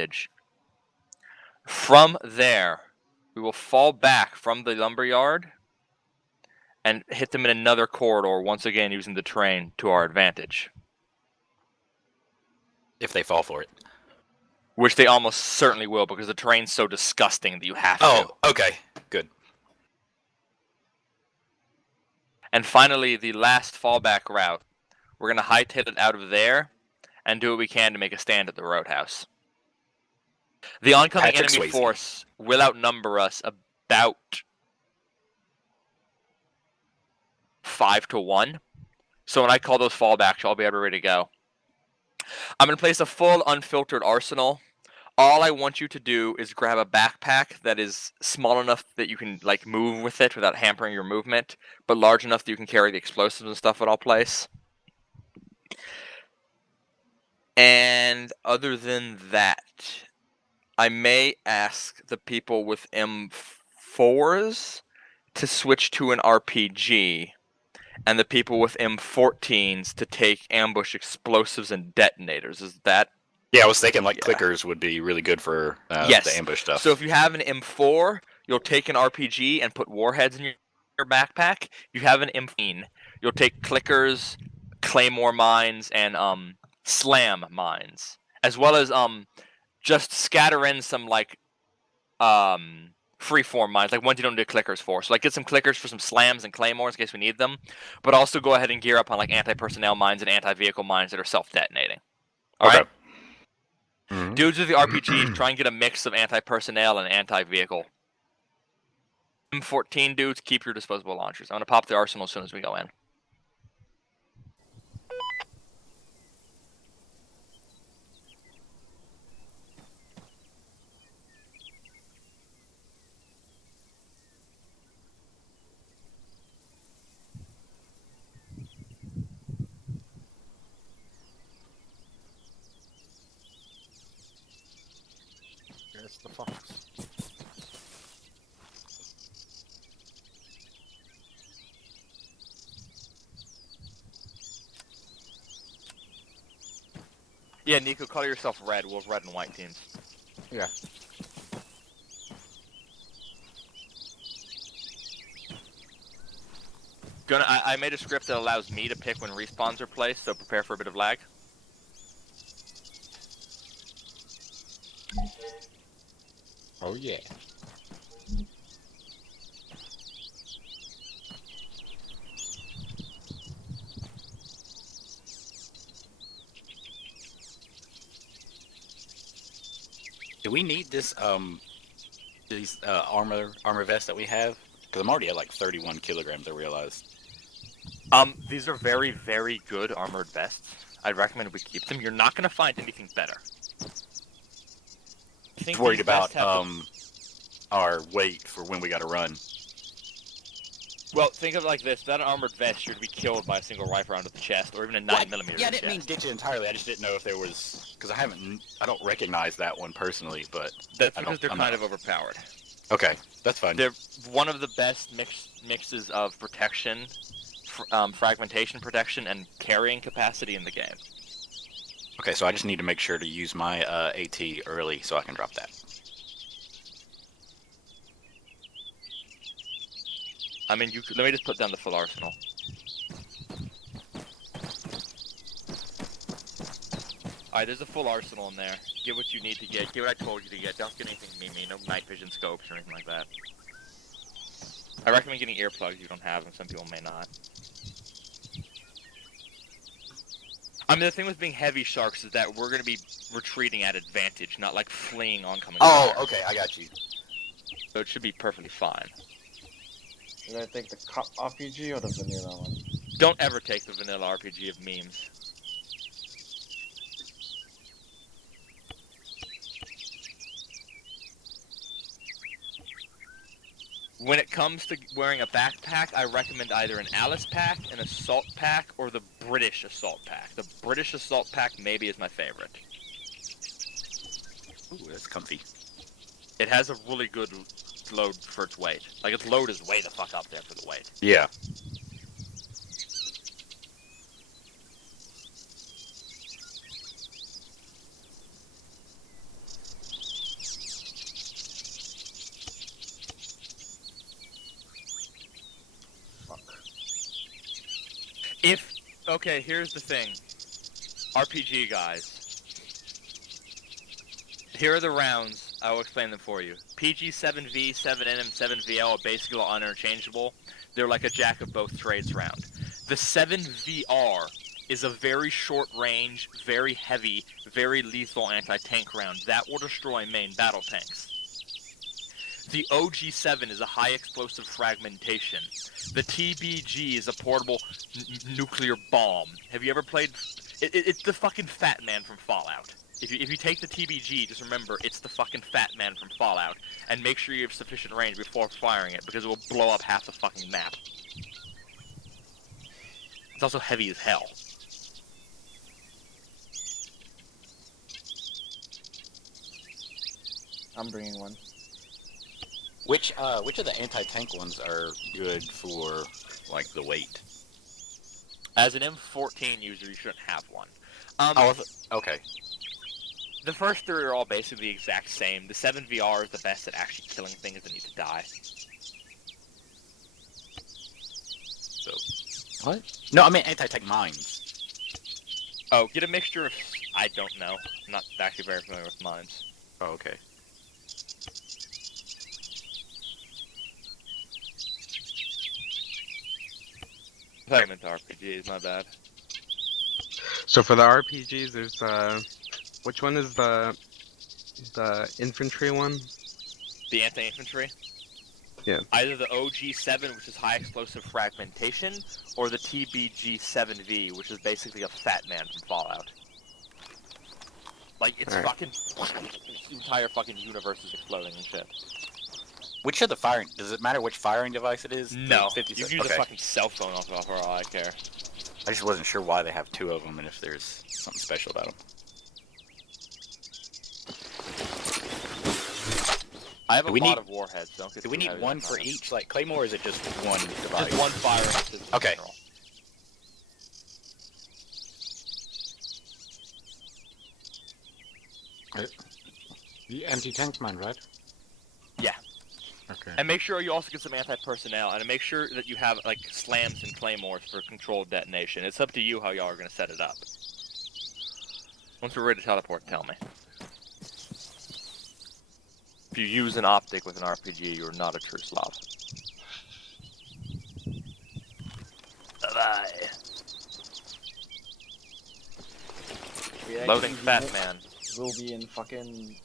advantage. From there, we will fall back from the lumberyard and hit them in another corridor, once again using the train to our advantage. If they fall for it. Which they almost certainly will, because the terrain's so disgusting that you have to. Oh, okay. Good. And finally, the last fallback route. We're going to hightail it out of there and do what we can to make a stand at the roadhouse. The oncoming enemy force will outnumber us about 5-1. So when I call those fallbacks, I'll be ready to go. I'm going to place a full unfiltered arsenal. All I want you to do is grab a backpack that is small enough that you can like move with it without hampering your movement, but large enough that you can carry the explosives and stuff at all place. And other than that, I may ask the people with M4s to switch to an RPG, and the people with M14s to take ambush explosives and detonators. Is that? Yeah, I was thinking like clickers would be really good for the ambush stuff. So if you have an M4, you'll take an RPG and put warheads in your backpack. You have an M14, you'll take clickers, claymore mines, and slam mines, as well as just scatter in some like freeform mines, like ones you don't need clickers for. So like get some clickers for some slams and claymores in case we need them, but also go ahead and gear up on like anti-personnel mines and anti-vehicle mines that are self-detonating. All right. Mm-hmm. Dudes with the RPGs, try and get a mix of anti-personnel and anti-vehicle. M14 dudes, keep your disposable launchers. I'm going to pop the arsenal as soon as we go in. Here's the fox. Yeah, Nico, color yourself red. We'll have red and white teams. Yeah. I made a script that allows me to pick when respawns are placed, so prepare for a bit of lag. Oh yeah. Do we need this these armor vests that we have? Because I'm already at like 31 kilograms, I realized. These are very, very good armored vests. I'd recommend we keep them. You're not going to find anything better. I worried about our weight for when we got to run. Well, think of it like this. That armored vest, you're to be killed by a single rifle round of the chest, or even a 9mm. Yeah, I didn't mean ditch it entirely. I just didn't know if there was... Because I don't recognize that one personally, but... That's because they're kind of overpowered. Okay, that's fine. They're one of the best mixes of protection, fragmentation protection, and carrying capacity in the game. Okay, so I just need to make sure to use my AT early so I can drop that. I mean, let me just put down the full arsenal. Alright, there's a full arsenal in there. Get what you need to get. Get what I told you to get. Don't get anything me. No night vision scopes or anything like that. I recommend getting earplugs if you don't have them. Some people may not. I mean, the thing with being heavy sharks is that we're going to be retreating at advantage, not like fleeing oncoming fire. Oh, okay, I got you. So it should be perfectly fine. Did I take the RPG or the vanilla one? Don't ever take the vanilla RPG of memes. When it comes to wearing a backpack, I recommend either an Alice pack, an assault pack, or the British assault pack. The British assault pack maybe is my favorite. Ooh, that's comfy. It has a really good load for its weight. Like, its load is way the fuck up there for the weight. Yeah. Okay, here's the thing. RPG guys. Here are the rounds. I will explain them for you. PG 7V, 7N, and 7VL are basically all interchangeable. They're like a jack of both trades round. The 7VR is a very short range, very heavy, very lethal anti-tank round. That will destroy main battle tanks. The OG7 is a high explosive fragmentation. The TBG is a portable nuclear bomb. Have you ever played... It's the fucking Fat Man from Fallout. If you take the TBG, just remember, it's the fucking Fat Man from Fallout. And make sure you have sufficient range before firing it, because it will blow up half the fucking map. It's also heavy as hell. I'm bringing one. Which of the anti-tank ones are good for like the weight? As an M14 user, you shouldn't have one. Okay. The first three are all basically the exact same. The 7VR is the best at actually killing things that need to die. So, What? No, I mean anti-tank mines. oh, get a mixture of... I don't know. I'm not actually very familiar with mines. Oh, okay. Segment RPGs, my bad. So for the RPGs, there's which one is the infantry one? The anti-infantry? Yeah. Either the OG7, which is high explosive fragmentation, or the TBG7V, which is basically a Fat Man from Fallout. Like, it's Alright. fucking... The entire fucking universe is exploding and shit. Which of the firing? Does it matter which firing device it is? No, The you 56 can use okay. a fucking cell phone off for all I care. I just wasn't sure why they have two of them and if there's something special about them. I have a Do we lot need- of warheads, so don't get Do we too need heavy one on for them. each, like Claymore, or is it just one device? Just one firing system. in Okay. general. The anti-tank mine, right? Yeah. Okay. And make sure you also get some anti-personnel, and make sure that you have, like, slams and claymores for controlled detonation. It's up to you how y'all are going to set it up. Once we're ready to teleport, tell me. If you use an optic with an RPG, you're not a true Slav. Bye-bye. Loading Fat Man. We'll be in fucking...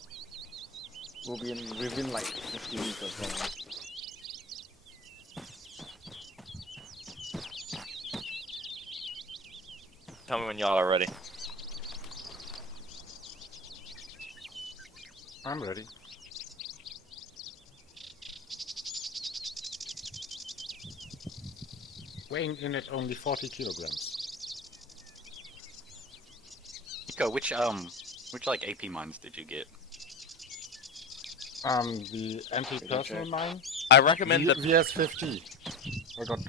We'll be in within like 50 weeks or something. Tell me when y'all are ready. I'm ready. Weighing in at only 40 kilograms. Nico, which like AP mines did you get? The anti-personnel check? mine? I recommend the... VS-50. I got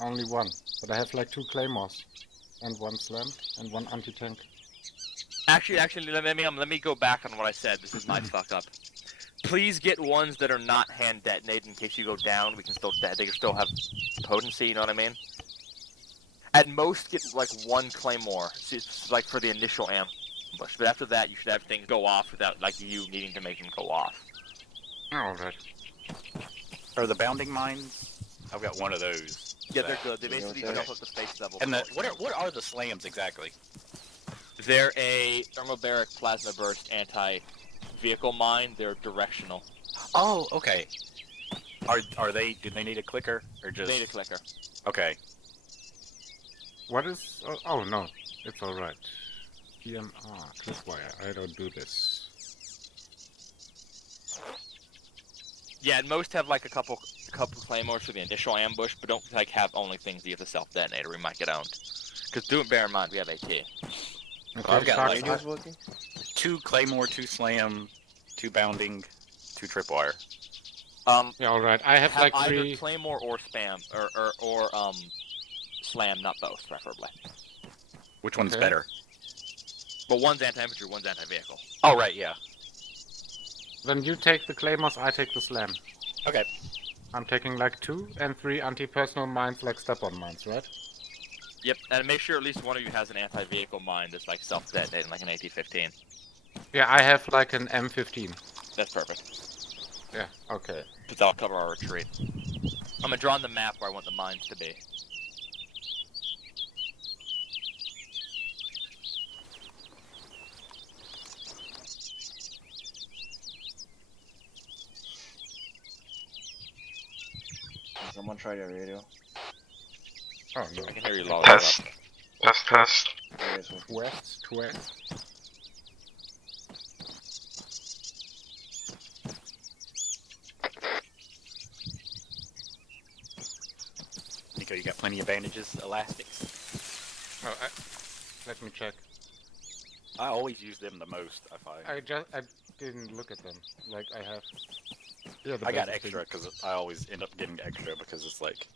only one, but I have like 2 claymores, and 1 slam, and 1 anti-tank. Actually, let me go back on what I said. This is my fuck up. Please get ones that are not hand detonated in case you go down. We can still they can still have potency. You know what I mean? At most, get like 1 claymore, like for the initial ambush. But after that, you should have things go off without like you needing to make them go off. Alright. Or the bounding mines? I've got one of those. Yeah, they're good. They basically Okay. jump up the space level. And what are the slams exactly? They're a thermobaric plasma burst anti-vehicle mine. They're directional. Oh, okay. Are they? Do they need a clicker or just? They need a clicker. Okay. What is... Oh, no. It's alright. PMR, tripwire. I don't do this. Yeah, and most have like a couple claymores for the initial ambush, but don't like have only things that you have to self-detonate or we might get owned. Because bear in mind, we have AT. Okay, I've got, Shark, like, Radio's working? 2 claymore, 2 slam, 2 bounding, 2 tripwire. yeah, alright. I have like either 3... claymore or spam or slam, not both, preferably. Which one's Okay. better? But one's anti-infantry, one's anti-vehicle. Oh, right, yeah. Then you take the claymores, I take the slam. Okay. I'm taking like 2 and 3 anti-personnel mines like step-on mines, right? Yep, and make sure at least one of you has an anti-vehicle mine that's like self-detonating, like an AT-15. Yeah, I have like an M15. That's perfect. Yeah, okay. But that'll cover our retreat. I'm gonna draw on the map where I want the mines to be. Can someone try their radio? Oh no. I can hear you loud Test. up. Test. Okay, so West to west. Nico, you got plenty of bandages, elastics. Oh, let me check. I always use them the most, I find. I didn't look at them. Like I have. Yeah, I got basic extra because I always end up getting extra because it's like.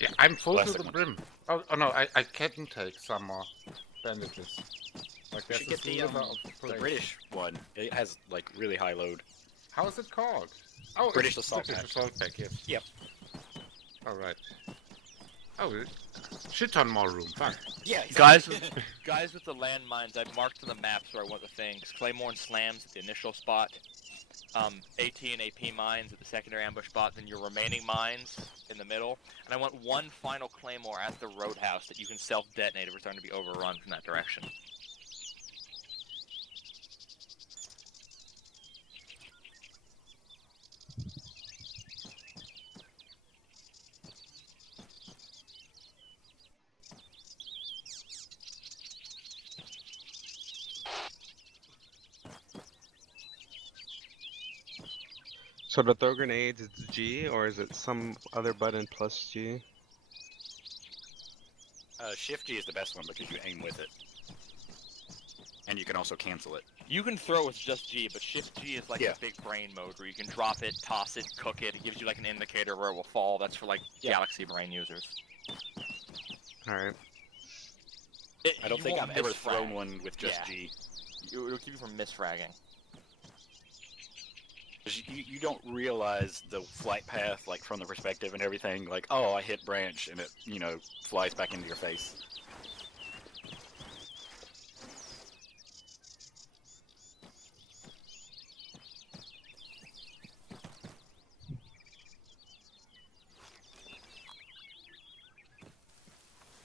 Yeah, I'm full to Plastic the ones. brim. Oh no, I can take some more bandages. Like You there's should a get the sliver of place. British one. It has like really high load. How is it called? Oh, British it's assault British pack. assault pack. Yes. Yep. All right. Oh, shit ton more room. Fuck. Yeah, Guys with the landmines, I've marked on the maps where I want the things. Claymore and slams at the initial spot. AT and AP mines at the secondary ambush spot, then your remaining mines in the middle. And I want one final Claymore at the roadhouse that you can self-detonate if we're starting to be overrun from that direction. So to throw grenades, it's G, or is it some other button plus G? Shift G is the best one because you aim with it. And you can also cancel it. You can throw with just G, but Shift G is like Yeah. the big brain mode where you can drop it, toss it, cook it. It gives you like an indicator where it will fall. That's for like Galaxy brain users. Alright. I don't You think won't I've ever misfrag. thrown one with just Yeah. G. It'll keep you from misfragging. 'Cause you don't realize the flight path, like from the perspective and everything. Like, oh, I hit branch and it, flies back into your face.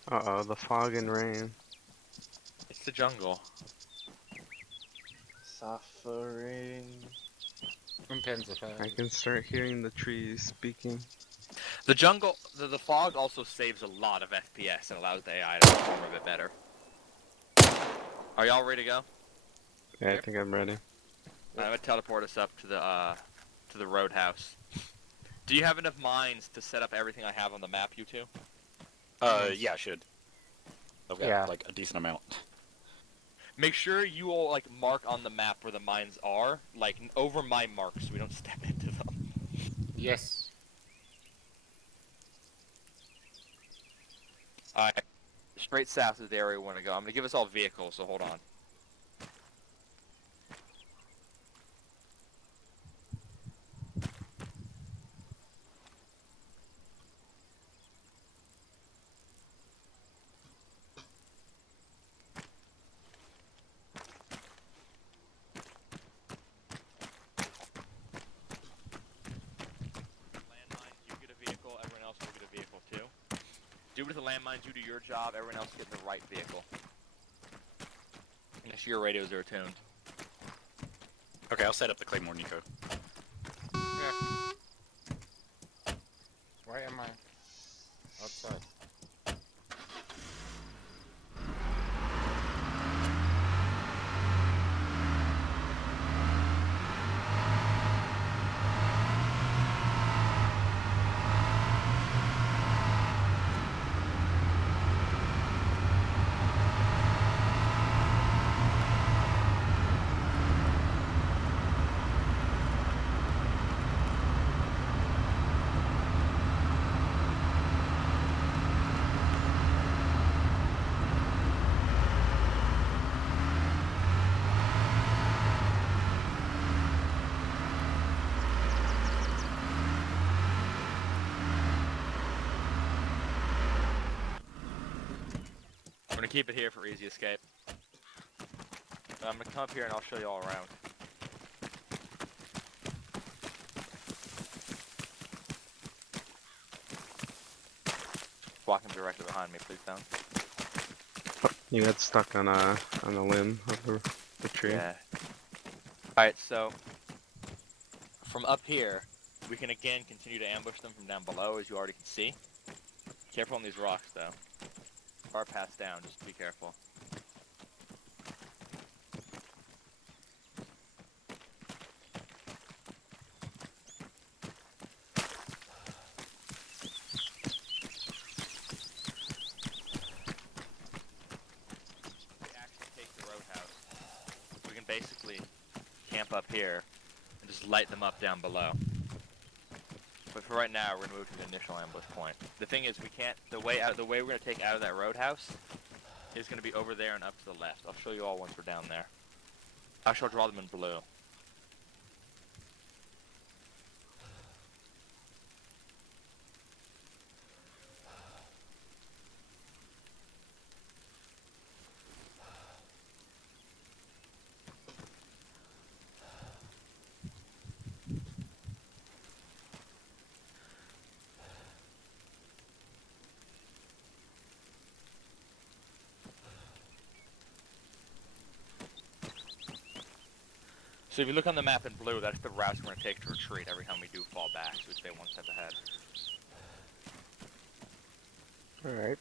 Uh-oh, the fog and rain. It's the jungle. suffering. Intensify. I can start hearing the trees speaking. The jungle, the fog also saves a lot of FPS and allows the AI to perform a bit better. Are y'all ready to go? Yeah, I think I'm ready. I'm gonna teleport us up to the roadhouse. Do you have enough mines to set up everything I have on the map, you two? Yeah, I should. I've got Yeah. like a decent amount. Make sure you all like mark on the map where the mines are, like over my marks, so we don't step into them. Yes. Alright, straight south is the area we want to go. I'm gonna give us all vehicles, so hold on. Landmines, you get a vehicle, everyone else will get a vehicle too. Do with the landmines, you do your job, everyone else get the right vehicle. Make sure your radios are attuned. Okay, I'll set up the Claymore, Nico. Yeah. Why am I outside? keep it here for easy escape. I'm gonna come up here and I'll show you all around. Walking directly behind me, please don't. You got stuck on a limb of the tree. Yeah. Alright, so from up here, we can again continue to ambush them from down below, as you already can see. Careful on these rocks, though. Far paths down, just be careful. We actually take the roadhouse. We can basically camp up here and just light them up down below. But for right now, we're gonna move to the initial ambush point. The thing is, we can't. The way we're gonna take out of that roadhouse is gonna be over there and up to the left. I'll show you all once we're down there. I shall draw them in blue. So if you look on the map in blue, that's the route we're going to take to retreat every time we do fall back, so we stay one step ahead. Alright.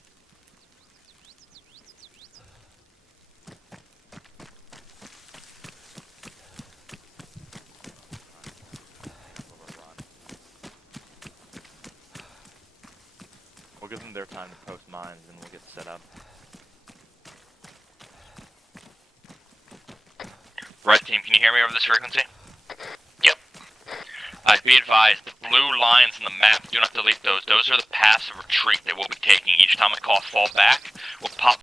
We'll give them their time to post mines and we'll get set up. Red team, can you hear me over this frequency? Yep. Be advised, the blue lines in the map, do not delete those. Those are the paths of retreat that we'll be taking. Each time I call fall back, we'll pop